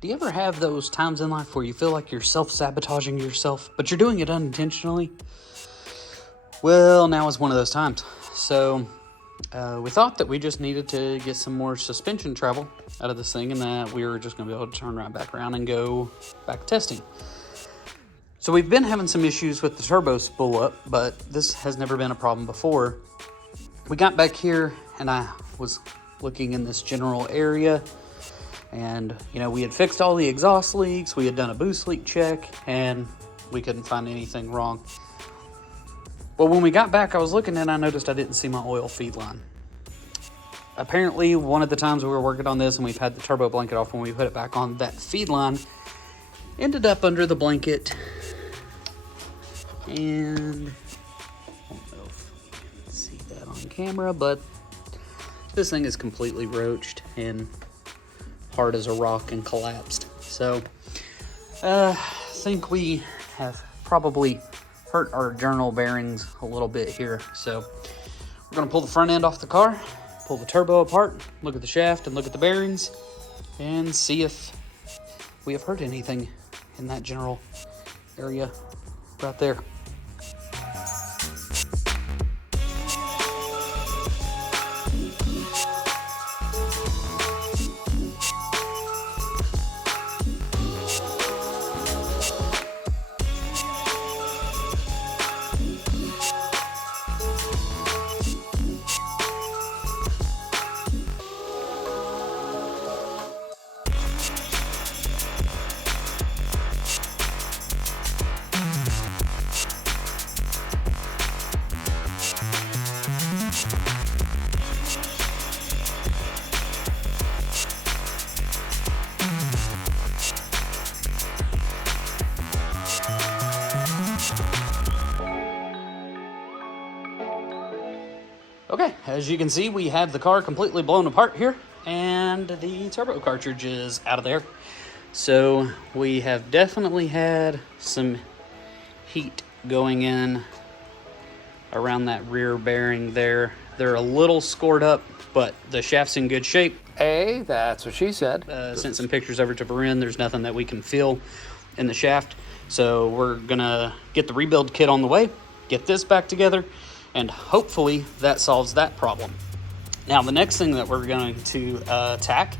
Do you ever have those times in life where you feel like you're self-sabotaging yourself, but you're doing it unintentionally? Well, now is one of those times. So we thought that we just needed to get some more suspension travel out of this thing, and that we were just going to be able to turn right back around and go back testing. So we've been having some issues with the turbo spool up, but this has never been a problem before. We got back here, and I was looking in this general area, and we had fixed all the exhaust leaks, we had done a boost leak check, and we couldn't find anything wrong. Well, when we got back, I was looking and I noticed I didn't see my oil feed line. Apparently, one of the times we were working on this and we've had the turbo blanket off, when we put it back on, that feed line ended up under the blanket. And I don't know if you can see that on camera, but this thing is completely roached and hard as a rock and collapsed. So I think we have probably hurt our journal bearings a little bit here. So we're going to pull the front end off the car, pull the turbo apart, look at the shaft and look at the bearings, and see if we have hurt anything in that general area right there. Okay, as you can see, we have the car completely blown apart here, and the turbo cartridge is out of there. So we have definitely had some heat going in around that rear bearing there. They're a little scored up, but the shaft's in good shape. Hey, that's what she said. Sent some pictures over to Varin. There's nothing that we can feel in the shaft. So we're gonna get the rebuild kit on the way, get this back together, and hopefully that solves that problem. Now, the next thing that we're going to attack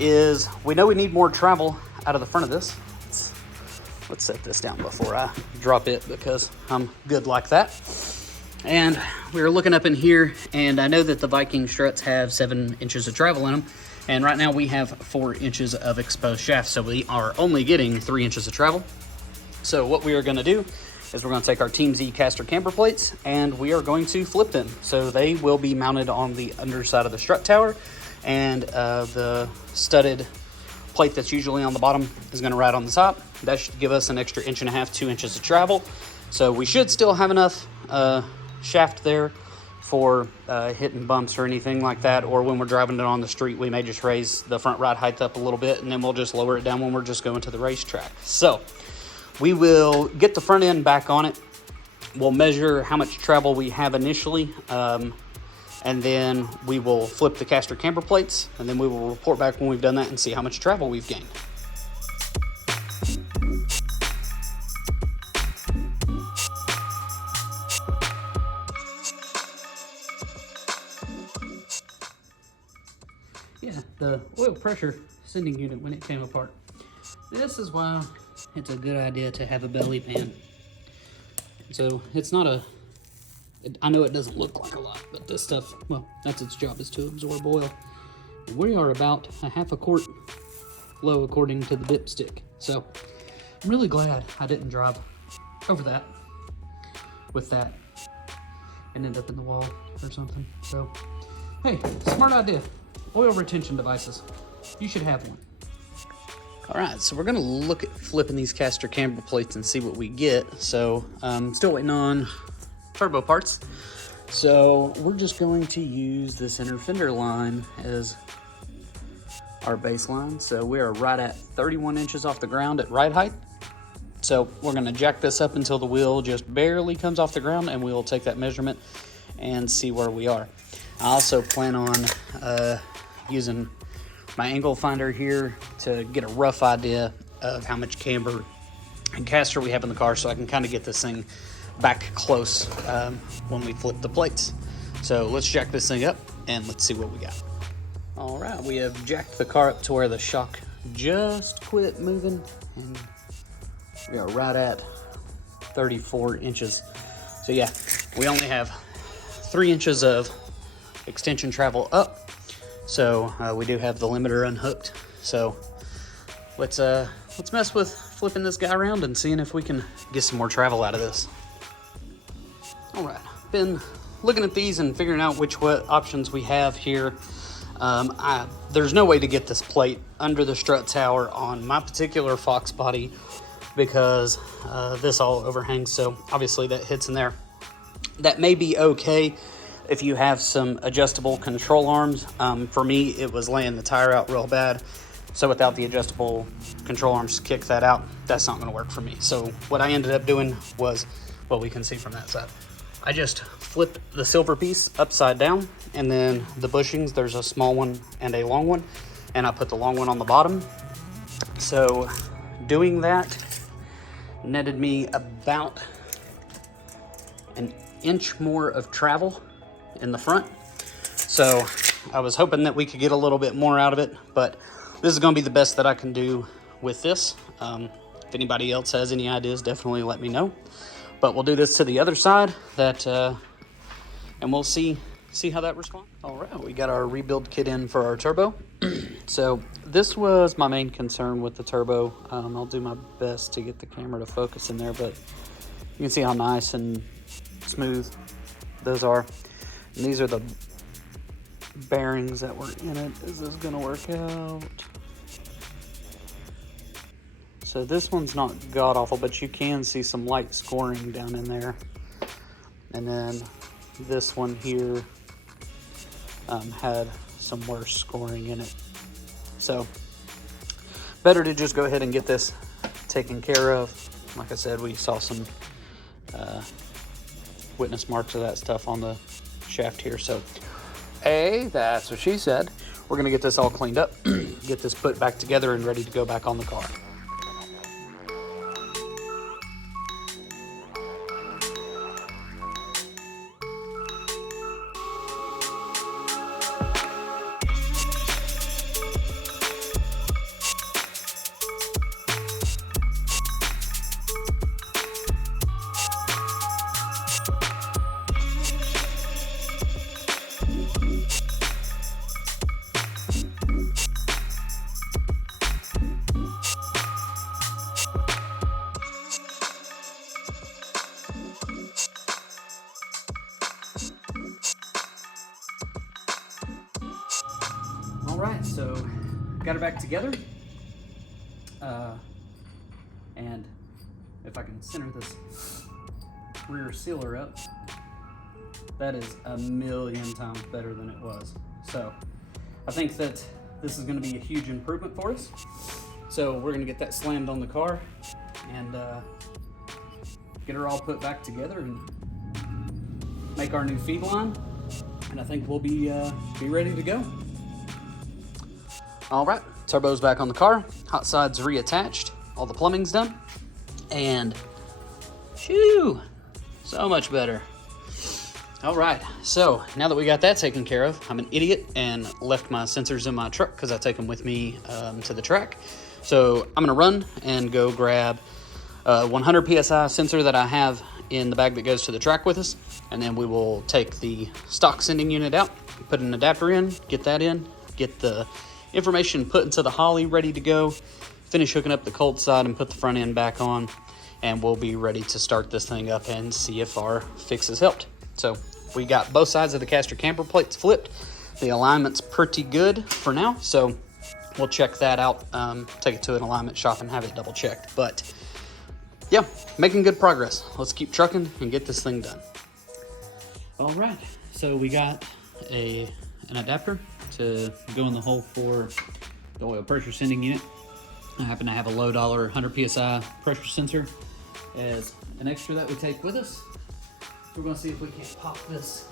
is, we know we need more travel out of the front of this. Let's set this down before I drop it, because I'm good like that. And we were looking up in here, and I know that the Viking struts have 7 inches of travel in them, and right now we have 4 inches of exposed shaft, so we are only getting 3 inches of travel. So what we are going to do is we're going to take our Team Z caster camber plates and we are going to flip them. So they will be mounted on the underside of the strut tower, and the studded plate that's usually on the bottom is going to ride on the top. That should give us an extra 1.5 inches, 2 inches of travel. So we should still have enough shaft there for hitting bumps or anything like that, or when we're driving it on the street, we may just raise the front ride height up a little bit, and then we'll just lower it down when we're just going to the racetrack. So we will get the front end back on it. We'll measure how much travel we have initially, and then we will flip the caster camber plates, and then we will report back when we've done that and see how much travel we've gained. Yeah, the oil pressure sending unit, when it came apart. This is why it's a good idea to have a belly pan. So it's not I know it doesn't look like a lot, but this stuff, well, that's its job, is to absorb oil. We are about a 1/2 quart low according to the dipstick. So I'm really glad I didn't drive over that with that and end up in the wall or something. So, hey, smart idea. Oil retention devices. You should have one. All right, so we're gonna look at flipping these caster camber plates and see what we get. So still waiting on turbo parts. So we're just going to use this inner fender line as our baseline. So we are right at 31 inches off the ground at ride height. So we're gonna jack this up until the wheel just barely comes off the ground, and we'll take that measurement and see where we are. I also plan on using my angle finder here to get a rough idea of how much camber and caster we have in the car, so I can kind of get this thing back close when we flip the plates. So let's jack this thing up and let's see what we got. All right, we have jacked the car up to where the shock just quit moving, and we are right at 34 inches. So yeah, we only have 3 inches of extension travel up. So we do have the limiter unhooked. So let's mess with flipping this guy around and seeing if we can get some more travel out of this. All right, been looking at these and figuring out what options we have here. There's no way to get this plate under the strut tower on my particular Fox body because this all overhangs, so obviously that hits in there. That may be okay if you have some adjustable control arms. For me, it was laying the tire out real bad, so without the adjustable control arms to kick that out, that's not going to work for me. So what I ended up doing was what we can see from that side. I just flipped the silver piece upside down, and then the bushings, there's a small one and a long one, and I put the long one on the bottom. So doing that netted me about an inch more of travel in the front. So I was hoping that we could get a little bit more out of it, but this is going to be the best that I can do with this. If anybody else has any ideas, definitely let me know. But we'll do this to the other side, and we'll see how that responds. All right, we got our rebuild kit in for our turbo. So this was my main concern with the turbo. I'll do my best to get the camera to focus in there, but you can see how nice and smooth those are. And these are the bearings that were in it. Is this gonna work out? So this one's not god awful, but you can see some light scoring down in there. And then this one here had some worse scoring in it. So better to just go ahead and get this taken care of. Like I said, we saw some witness marks of that stuff on the shaft here. So That's what she said. we're gonna get this all cleaned up, get this put back together and ready to go back on the car. All right, so got it back together. And if I can center this rear sealer up, that is a million times better than it was. So I think that this is gonna be a huge improvement for us. So we're gonna get that slammed on the car and get her all put back together and make our new feed line. And I think we'll be ready to go. All right, turbo's back on the car, hot side's reattached, all the plumbing's done, and shoo, so much better. All right, so now that we got that taken care of, I'm an idiot and left my sensors in my truck because I take them with me to the track. So I'm gonna run and go grab a 100 PSI sensor that I have in the bag that goes to the track with us, and then we will take the stock sending unit out, put an adapter in, get that in, get the information put into the Holly ready to go, finish hooking up the cold side and put the front end back on, and we'll be ready to start this thing up and see if our fix has helped. So we got both sides of the caster camper plates flipped. The alignment's pretty good for now, so we'll check that out, take it to an alignment shop and have it double checked. But yeah, making good progress. Let's keep trucking and get this thing done. All right, so we got an adapter to go in the hole for the oil pressure sending unit. I happen to have a low dollar 100 PSI pressure sensor as an extra that we take with us. We're gonna see if we can't pop this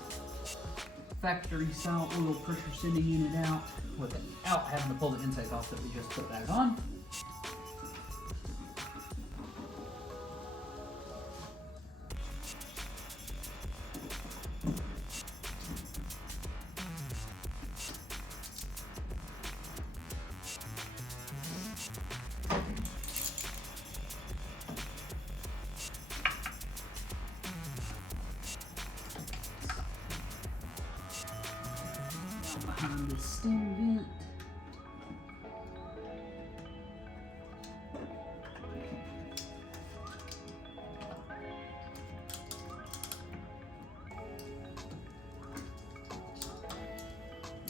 factory style oil pressure sending unit out without having to pull the intake off that we just put back on. Behind this steam vent.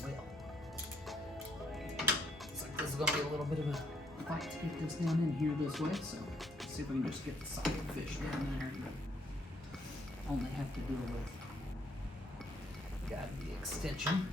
Well, looks like this is going to be a little bit of a fight to get this down in here this way, so let's see if we can just get the side fish down there and only have to deal with the extension.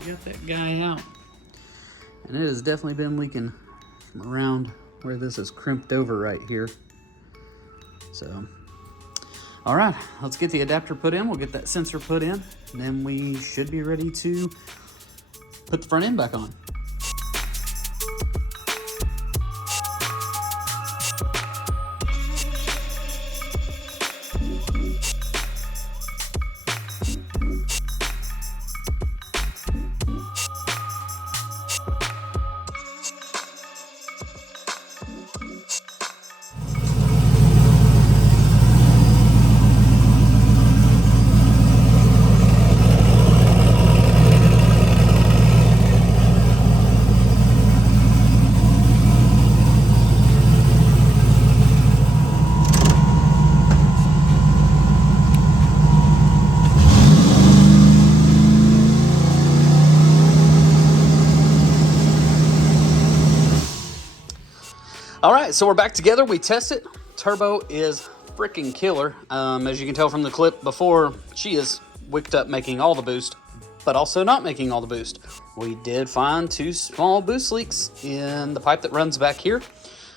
We got that guy out, and it has definitely been leaking from around where this is crimped over right here. So, all right, let's get the adapter put in. We'll get that sensor put in, and then we should be ready to put the front end back on. All right, so we're back together. We test it. Turbo is freaking killer. As you can tell from the clip before, she is wicked up making all the boost, but also not making all the boost. We did find 2 small boost leaks in the pipe that runs back here.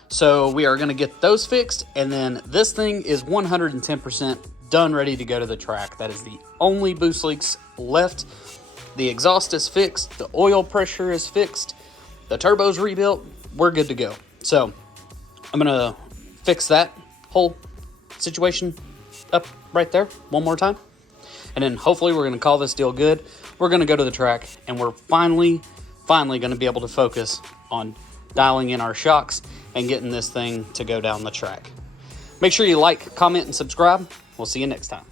So we are gonna get those fixed, and then this thing is 110% done, ready to go to the track. That is the only boost leaks left. The exhaust is fixed, the oil pressure is fixed, the turbo's rebuilt, we're good to go. So I'm gonna fix that whole situation up right there one more time. And then hopefully we're gonna call this deal good. We're gonna go to the track, and we're finally gonna be able to focus on dialing in our shocks and getting this thing to go down the track. Make sure you like, comment, and subscribe. We'll see you next time.